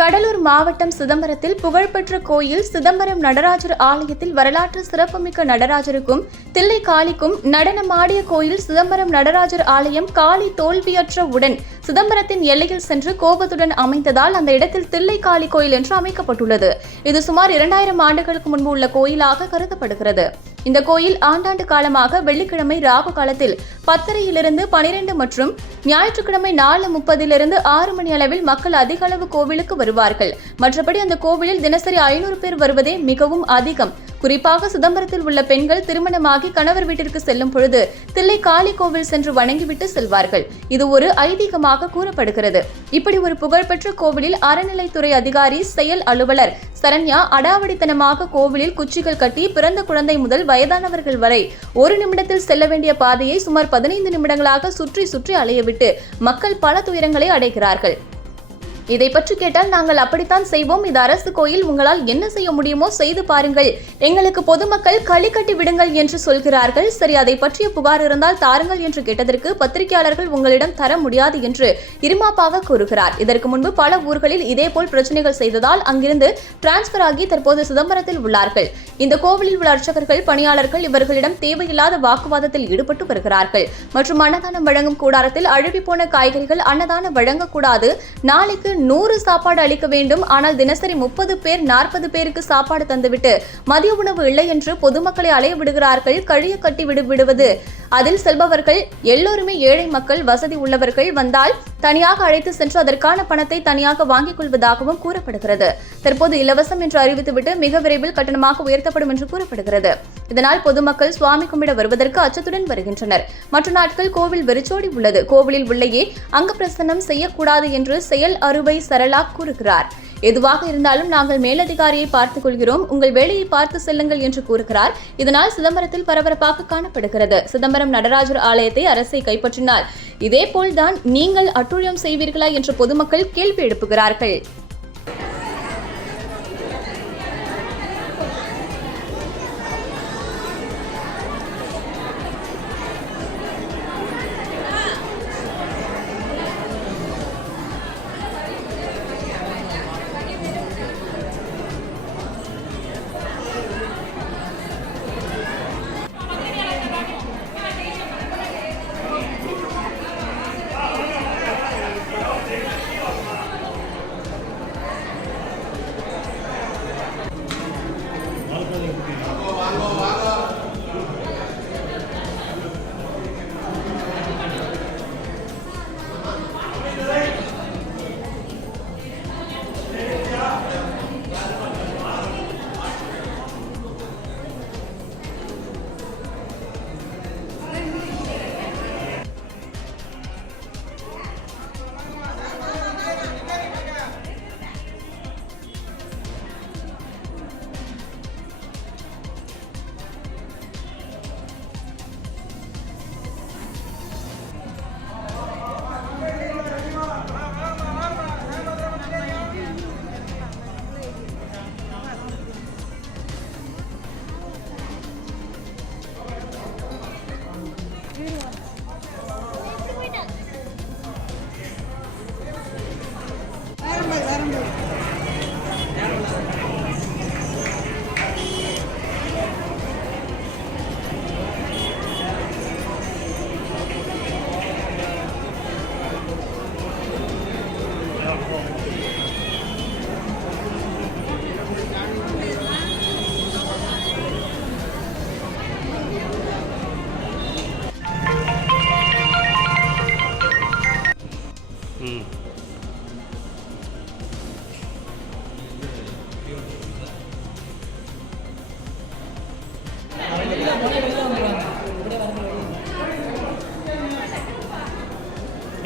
கடலூர் மாவட்டம் சிதம்பரத்தில் புகழ்பெற்ற கோயில் சிதம்பரம் நடராஜர் ஆலயத்தில் வரலாற்று சிறப்புமிக்க நடராஜருக்கும் தில்லை காளிக்கும் நடனமாடிய கோயில் சிதம்பரம் நடராஜர் ஆலயம் காளி தோல்வியற்ற உடன் சிதம்பரத்தின் எல்லையில் சென்று கோபத்துடன் அமைந்ததால் அந்த இடத்தில் தில்லை காளி கோயில் என்று அமைக்கப்பட்டுள்ளது. இது சுமார் 2000 ஆண்டுகளுக்கு முன்பு உள்ள கோயிலாக கருதப்படுகிறது. இந்த கோயில் ஆண்டாண்டு காலமாக வெள்ளிக்கிழமை ராகு காலத்தில் 10:30 12 மற்றும் ஞாயிற்றுக்கிழமை 4:30 6 மணி அளவில் மக்கள் அதிக அளவு கோவிலுக்கு வருவார்கள். மற்றபடி அந்த கோவிலில் தினசரி 500 பேர் வருவதே மிகவும் அதிகம். குறிப்பாக சிதம்பரத்தில் உள்ள பெண்கள் திருமணமாகி கணவர் வீட்டிற்கு செல்லும் பொழுது தில்லை காளி கோவில் சென்று வணங்கிவிட்டு செல்வார்கள். இது ஒரு ஐதீகமாக கூறப்படுகிறது. இப்படி ஒரு புகழ்பெற்ற கோவிலில் அறநிலைத்துறை அதிகாரி செயல் அலுவலர் சரண்யா அடாவடித்தனமாக கோவிலில் குச்சிகள் கட்டி பிறந்த குழந்தை முதல் வயதானவர்கள் வரை 1 நிமிடத்தில் செல்ல வேண்டிய பாதையை சுமார் 15 நிமிடங்களாக சுற்றி சுற்றி அலையவிட்டு மக்கள் பல துயரங்களை அடைகிறார்கள். இதை பற்றி கேட்டால் நாங்கள் அப்படித்தான் செய்வோம், இது அரசு கோயில், உங்களால் என்ன செய்ய முடியுமோ செய்து பாருங்கள், எங்களுக்கு பொதுமக்கள் களி கட்டி விடுங்கள் என்று சொல்கிறார்கள். சரி, அதை பற்றிய புகார் இருந்தால் தாருங்கள் என்று கேட்டதற்கு பத்திரிகையாளர்கள் உங்களிடம் தர முடியாது என்று இருமாப்பாக கூறுகிறார். இதற்கு முன்பு பல ஊர்களில் இதேபோல் பிரச்சனைகள் செய்ததால் அங்கிருந்து டிரான்ஸ்பர் ஆகி தற்போது சிதம்பரத்தில் உள்ளார்கள். இந்த கோவிலில் உள்ள அர்ச்சகர்கள் பணியாளர்கள் இவர்களிடம் தேவையில்லாத வாக்குவாதத்தில் ஈடுபட்டு வருகிறார்கள். மற்றும் அன்னதானம் வழங்கும் கூடாரத்தில் அழுவி போன காய்கறிகள் அன்னதானம் வழங்கக்கூடாது, நாளைக்கு 100 சாப்பாடு அளிக்க வேண்டும், ஆனால் தினசரி 30 பேர் 40 பேருக்கு சாப்பாடு தந்துவிட்டு மதிய உணவு இல்லை என்று பொதுமக்களை அலைய விடுகிறார்கள். கழிய கட்டி விடுவது. அதில் செல்பவர்கள் எல்லோருமே ஏழை மக்கள், வசதி உள்ளவர்கள் வந்தால் தனியாக அழைத்து சென்று அதற்கான பணத்தை தனியாக வாங்கிக் கொள்வதாகவும் கூறப்படுகிறது. தற்போது இலவசம் என்று அறிவித்துவிட்டு மிக விரைவில் கட்டணமாக உயர்த்தப்படும் என்று கூறப்படுகிறது. இதனால் பொதுமக்கள் சுவாமி கும்பிட வருவதற்கு அச்சத்துடன் வருகின்றனர். மற்ற நாட்கள் கோவில் வெறிச்சோடி உள்ளது. கோவிலில் உள்ளேயே அங்க பிரசன்னம் செய்யக்கூடாது என்று செயல் அறுவை சரளா கூறுகிறார். எதுவாக இருந்தாலும் நாங்கள் மேலதிகாரியை பார்த்துக் கொள்கிறோம், உங்கள் வேலையை பார்த்து செல்லுங்கள் என்று கூறுகிறார். இதனால் சிதம்பரத்தில் பரபரப்பாக காணப்படுகிறது. சிதம்பரம் நடராஜர் ஆலயத்தை அரசை கைப்பற்றினால் இதேபோல்தான் நீங்கள் அட்டூழியம் செய்வீர்களா என்று பொதுமக்கள் கேள்வி எழுப்புகிறார்கள்.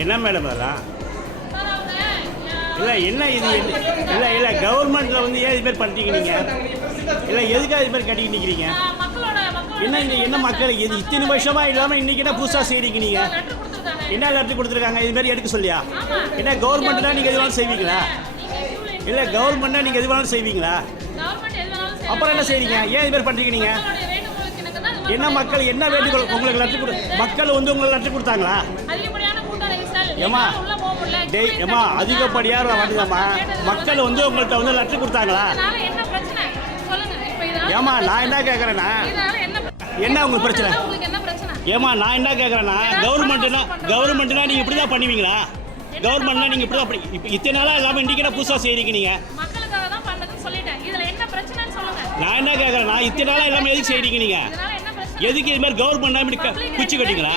என்ன மேடம் அதெல்லாம் இல்லை என்ன இது இல்லை கவர்மெண்ட்டில் வந்து ஏன் இது மாதிரி பண்ணிட்டீங்க நீங்கள்? இல்லை எதுக்காக இது மாதிரி கட்டிக்கிட்டு நிற்கிறீங்க? என்ன இங்கே என்ன மக்கள் இது இத்தனை வருஷமாக இல்லாமல் இன்றைக்கி என்ன புதுசாக செய்கிறீங்க? நீங்கள் என்ன லெட்டர் கொடுத்துருக்காங்க இது மாதிரி எடுக்க சொல்லியா? என்ன கவர்மெண்ட்னா நீங்கள் எது வேணாலும் செய்வீங்களா? இல்லை கவர்மெண்ட்னா நீங்கள் எது வேணாலும் செய்வீங்களா? அப்புறம் என்ன செய்றீங்க? ஏன் இது மாதிரி பண்ணுறீங்க? நீங்கள் என்ன மக்கள் என்ன வேண்டுகோள் உங்களுக்கு லெட்டர் மக்கள் வந்து உங்களுக்கு லெட்டர் கொடுத்தாங்களா? ஏமா முடியல. டேய் ஏமா அதிகப்படியாக வந்துங்கம்மா. மக்கள் வந்து உங்கள்கிட்ட வந்து லெட்டர் கொடுத்தாங்களா? இதனால என்ன பிரச்சனை சொல்லுங்க. இப்போ இதனால ஏமா நான் என்ன கேட்குறேன்னா இதனால என்ன உங்களுக்கு பிரச்சனை? உங்களுக்கு என்ன பிரச்சனை? ஏமா நான் என்ன கேட்குறேன்னா கவர்மெண்ட்னா நீங்கள் இப்படி தான் பண்ணுவீங்களா? கவர்மெண்ட்னா நீங்கள் இப்படி தான் பண்ணி இப்போ இத்தனை நாளாக இல்லாமல் இன்றைக்கி புதுசாக செய்கிறீங்க நீங்கள். மக்களுக்காக தான் பண்ணதுன்னு சொல்லிட்டேன். இதுல என்ன பிரச்சனைன்னு சொல்லுங்க. நான் என்ன கேட்குறேன்னா இத்தனை நாளாக இல்லாமல் எதுக்கு செய்கிறீங்க நீங்கள்? இதனால என்ன பிரச்சனை? எதுக்கு இது மாதிரி கவர்மெண்ட் இப்படி குச்சி கட்டிங்களா?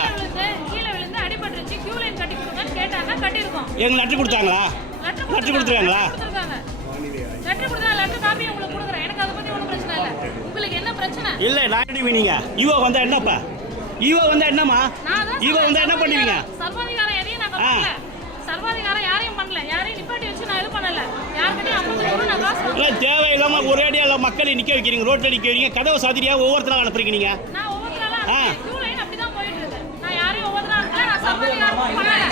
கீழே விழுந்து அடிபட்டுருச்சு, கியூ லைன் கட்டி கொடுங்கன்னு கேட்டாங்க, கட்டியிருக்கோம். எங்களுக்கு லெட்டர் கொடுத்தாங்களா? லெட்டர் கொடுத்துருக்காங்களா? லெட்டர் கொடுத்தா லெட்டர் காப்பி உங்களுக்கு கொடுக்குறேன். எனக்கு அதை பத்தி ஒன்றும் பிரச்சனை இல்லை. உங்களுக்கு என்ன பிரச்சனை? இல்லை நான் எப்படி நீங்க ஈவோ வந்தா என்னப்பா? ஈவோ வந்தா என்னம்மா? ஈவோ வந்தா என்ன பண்ணுவீங்க? சர்வாதிகாரம் எதையும் நான் பண்ணல. சர்வாதிகாரம் யாரையும் பண்ணல. யாரையும் நிப்பாட்டி வச்சு நான் இது பண்ணல. யார்கிட்டயும் 50 ரூபா நான் காசு இல்லை தேவையில்லாம ஒரேடியா எல்லாம் மக்களை நிற்க வைக்கிறீங்க, ரோட்டில் நிற்க வைக்கிறீங்க, கதவை சாதிரியா ஒவ்வொருத்தராக அனுப்புறீங்க நீங்க. நான் ஒவ்வொரு நாளும் கியூ லைன் அப்படிதான் போயிட்டு இருக்கு. நான் யாரையும் ஒவ்வொரு நாளும் நான் சர்வாதிகாரம் பண்ணல.